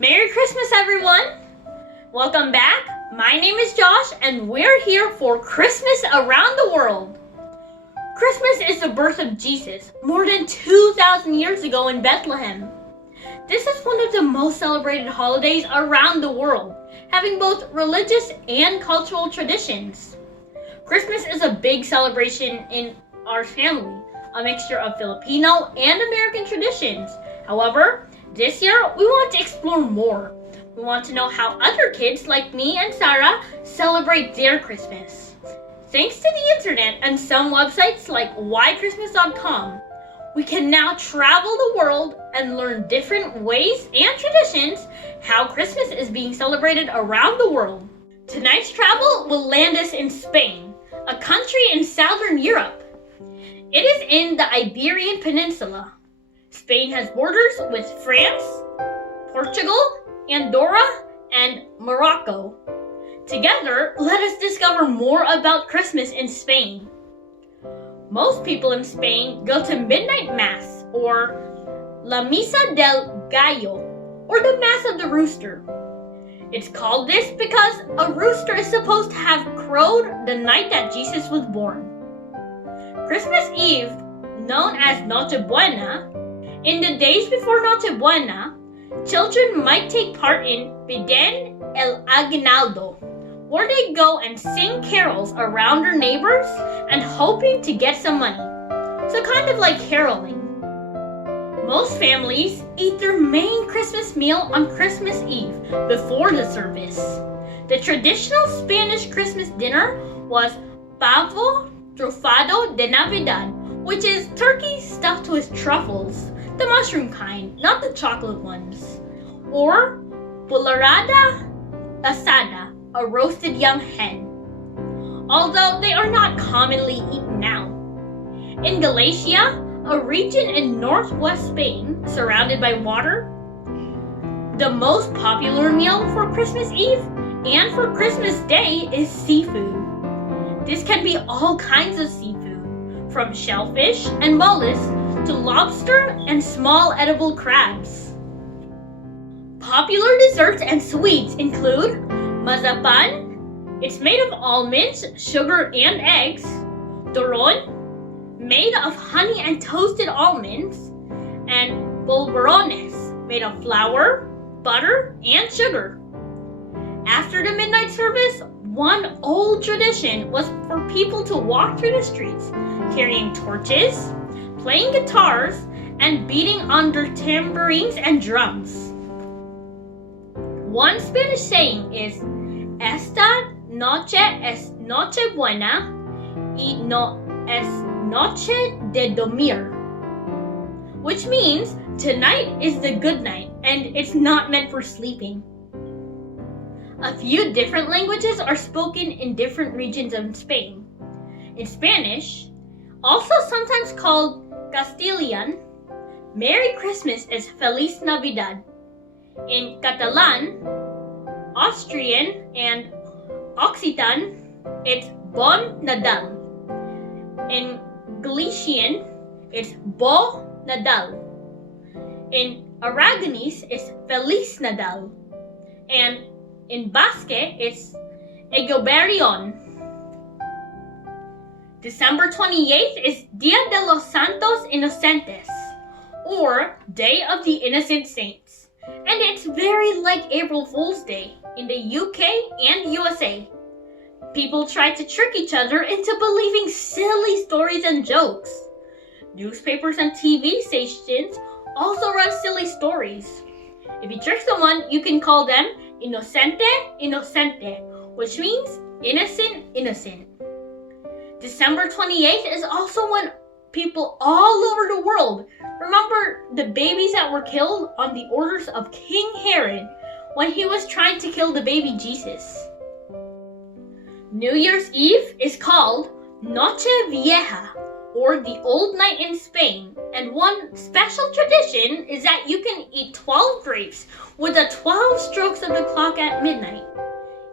Merry Christmas, everyone! Welcome back. My name is Josh, and we're here for Christmas around the world. Christmas is the birth of Jesus, more than 2,000 years ago in Bethlehem. This is one of the most celebrated holidays around the world, having both religious and cultural traditions. Christmas is a big celebration in our family, a mixture of Filipino and American traditions. However, this year we want to explore more. We want to know how other kids like me and Sarah celebrate their Christmas. Thanks to the internet and some websites like whychristmas.com, we can now travel the world and learn different ways and traditions how Christmas is being celebrated around the world. Tonight's travel will land us in Spain, a country in southern Europe. It is in the Iberian Peninsula. Spain has borders with France, Portugal, Andorra, and Morocco. Together, let us discover more about Christmas in Spain. Most people in Spain go to midnight mass, or La Misa del Gallo, or the Mass of the Rooster. It's called this because a rooster is supposed to have crowed the night that Jesus was born. Christmas Eve, known as Noche Buena, in the days before Noche Buena, children might take part in Piden el Aguinaldo, where they go and sing carols around their neighbors and hoping to get some money. So kind of like caroling. Most families eat their main Christmas meal on Christmas Eve before the service. The traditional Spanish Christmas dinner was pavo trufado de Navidad, which is turkey stuffed with truffles, the mushroom kind, not the chocolate ones, or pularada asada, a roasted young hen, although they are not commonly eaten now. In Galicia, a region in northwest Spain surrounded by water, the most popular meal for Christmas Eve and for Christmas Day is seafood. This can be all kinds of seafood, from shellfish and mollusks to lobster and small edible crabs. Popular desserts and sweets include mazapan, it's made of almonds, sugar, and eggs; turon, made of honey and toasted almonds; and polvorones, made of flour, butter, and sugar. After the midnight service, one old tradition was for people to walk through the streets carrying torches, playing guitars, and beating on their tambourines and drums. One Spanish saying is, Esta noche es noche buena y no es noche de dormir, which means tonight is the good night and it's not meant for sleeping. A few different languages are spoken in different regions of Spain. In Spanish, also sometimes called Castilian, Merry Christmas is Feliz Navidad. In Catalan, Austrian, and Occitan, it's Bon Nadal. In Galician, it's Bo Nadal. In Aragonese, it's Feliz Nadal. And in Basque, it's Egoberion. December 28th is Dia de los Santos Inocentes, or Day of the Innocent Saints. And it's very like April Fool's Day in the UK and USA. People try to trick each other into believing silly stories and jokes. Newspapers and TV stations also run silly stories. If you trick someone, you can call them Inocente, Inocente, which means innocent, innocent. December 28th is also when people all over the world remember the babies that were killed on the orders of King Herod when he was trying to kill the baby Jesus. New Year's Eve is called Noche Vieja, or the Old Night in Spain, and one special tradition is that you can eat 12 grapes with the 12 strokes of the clock at midnight.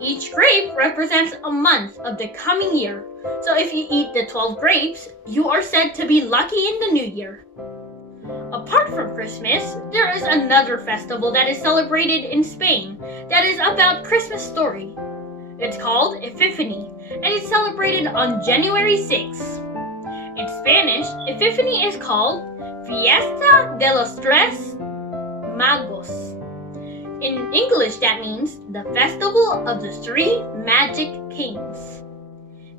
Each grape represents a month of the coming year, so if you eat the 12 grapes, you are said to be lucky in the new year. Apart from Christmas, there is another festival that is celebrated in Spain that is about Christmas story. It's called Epiphany, and it's celebrated on January 6th. In Spanish, Epiphany is called Fiesta de los Tres Magos. In English, that means the Festival of the Three Magic Kings.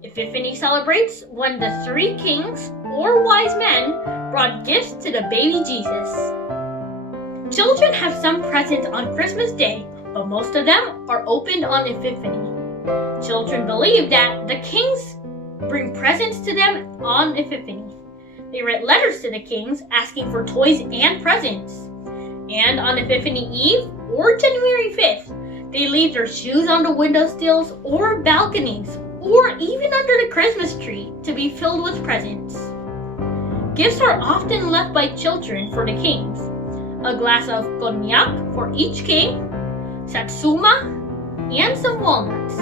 Epiphany celebrates when the three kings, or wise men, brought gifts to the baby Jesus. Children have some presents on Christmas Day, but most of them are opened on Epiphany. Children believe that the kings bring presents to them on Epiphany. They write letters to the kings asking for toys and presents. And on Epiphany Eve, or January 5th, they leave their shoes on the windowsills or balconies, or even under the Christmas tree to be filled with presents. Gifts are often left by children for the kings. A glass of cognac for each king, satsuma, and some walnuts.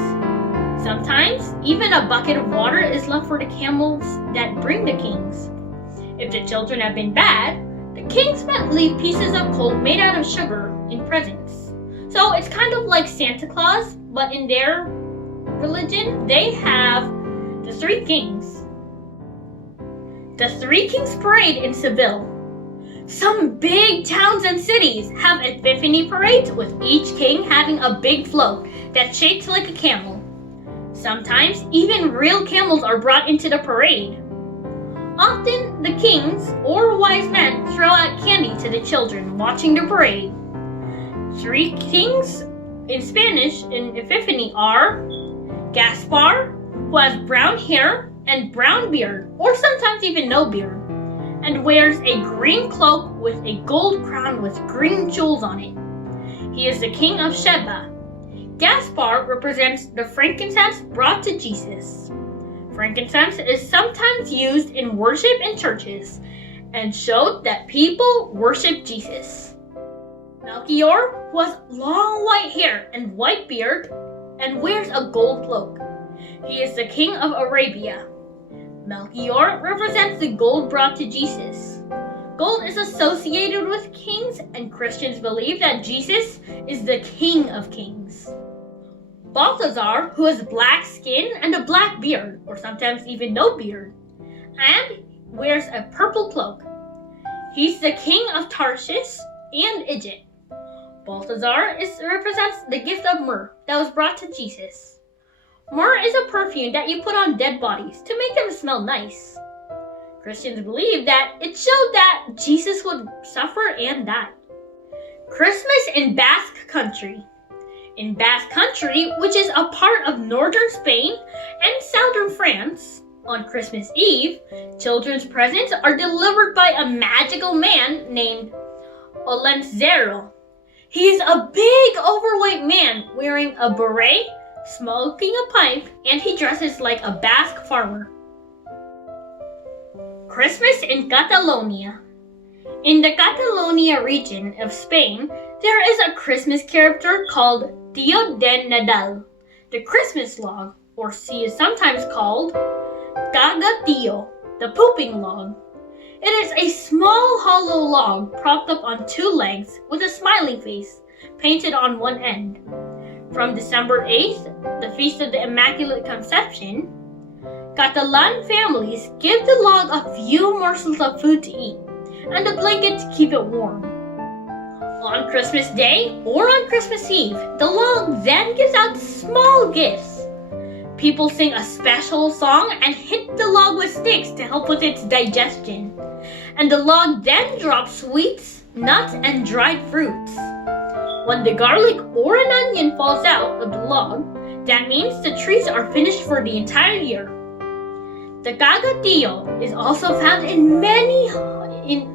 Sometimes, even a bucket of water is left for the camels that bring the kings. If the children have been bad, the kings might leave pieces of coal made out of sugar in presents. So it's kind of like Santa Claus, but in their religion, they have the three kings. The Three Kings Parade in Seville. Some big towns and cities have Epiphany parades with each king having a big float that shapes like a camel. Sometimes even real camels are brought into the parade. Often the kings or wise men throw out candy to the children watching the parade. Three kings in Spanish in Epiphany are Gaspar, who has brown hair and brown beard, or sometimes even no beard, and wears a green cloak with a gold crown with green jewels on it. He is the king of Sheba. Gaspar represents the frankincense brought to Jesus. Frankincense is sometimes used in worship in churches and showed that people worship Jesus. Melchior, who has long white hair and white beard and wears a gold cloak. He is the king of Arabia. Melchior represents the gold brought to Jesus. Gold is associated with kings, and Christians believe that Jesus is the King of Kings. Balthazar, who has black skin and a black beard, or sometimes even no beard, and wears a purple cloak. He's the king of Tarshish and Egypt. Balthazar represents the gift of myrrh that was brought to Jesus. Myrrh is a perfume that you put on dead bodies to make them smell nice. Christians believe that it showed that Jesus would suffer and die. Christmas in Basque Country. In Basque Country, which is a part of northern Spain and southern France, on Christmas Eve, children's presents are delivered by a magical man named Olencero. He is a big, overweight man wearing a beret, smoking a pipe, and he dresses like a Basque farmer. Christmas in Catalonia. In the Catalonia region of Spain, there is a Christmas character called Tío de Nadal, the Christmas log, or she is sometimes called Cagatillo, the pooping log. It is a small hollow log propped up on two legs with a smiling face painted on one end. From December 8th, the Feast of the Immaculate Conception, Catalan families give the log a few morsels of food to eat and a blanket to keep it warm. On Christmas Day or on Christmas Eve, the log then gives out small gifts. People sing a special song and hit the log with sticks to help with its digestion. And the log then drops sweets, nuts, and dried fruits. When the garlic or an onion falls out of the log, that means the trees are finished for the entire year. The cagatillo is also found in many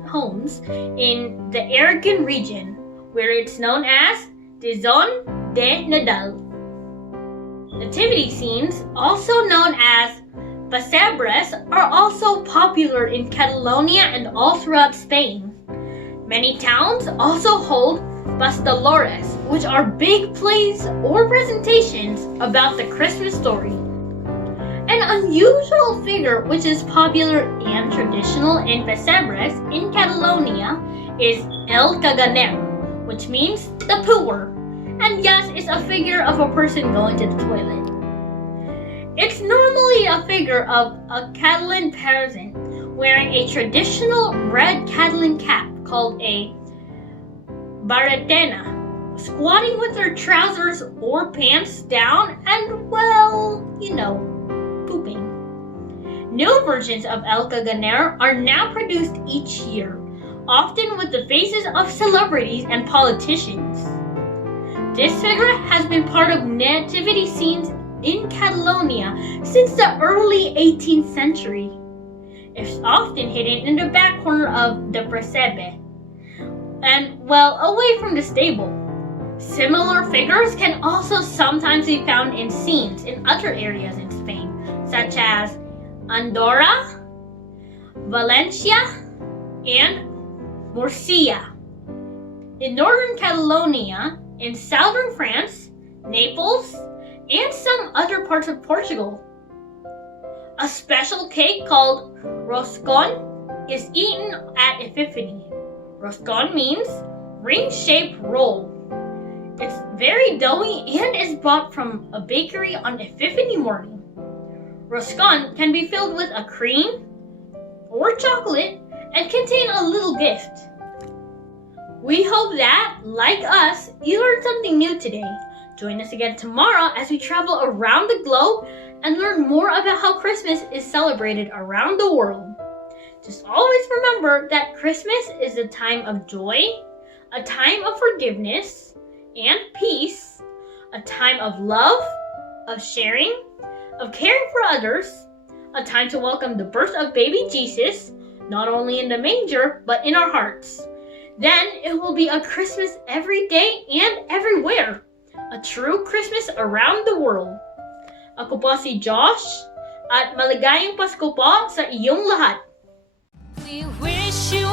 homes in the Aragon region, where it's known as Tizon de Nadal. Nativity scenes, also known as pesebres, are also popular in Catalonia and all throughout Spain. Many towns also hold pastelores, which are big plays or presentations about the Christmas story. An unusual figure which is popular and traditional in pesebres in Catalonia is El Caganer, which means the pooer. And yes, it's a figure of a person going to the toilet. It's normally a figure of a Catalan peasant wearing a traditional red Catalan cap called a baretena, squatting with their trousers or pants down and, well, pooping. New versions of El Caganer are now produced each year, often with the faces of celebrities and politicians. This figure has been part of nativity scenes in Catalonia since the early 18th century. It's often hidden in the back corner of the pesebre and, well, away from the stable. Similar figures can also sometimes be found in scenes in other areas in Spain, such as Andorra, Valencia, and Murcia. In northern Catalonia, in southern France, Naples, and some other parts of Portugal. A special cake called roscon is eaten at Epiphany. Roscon means ring-shaped roll. It's very doughy and is bought from a bakery on Epiphany morning. Roscon can be filled with a cream or chocolate and contain a little gift. We hope that, like us, you learned something new today. Join us again tomorrow as we travel around the globe and learn more about how Christmas is celebrated around the world. Just always remember that Christmas is a time of joy, a time of forgiveness and peace, a time of love, of sharing, of caring for others, a time to welcome the birth of baby Jesus, not only in the manger, but in our hearts. Then it will be a Christmas every day and everywhere. A true Christmas around the world. Ako po si Josh at maligayang Pasko po sa iyong lahat. We wish you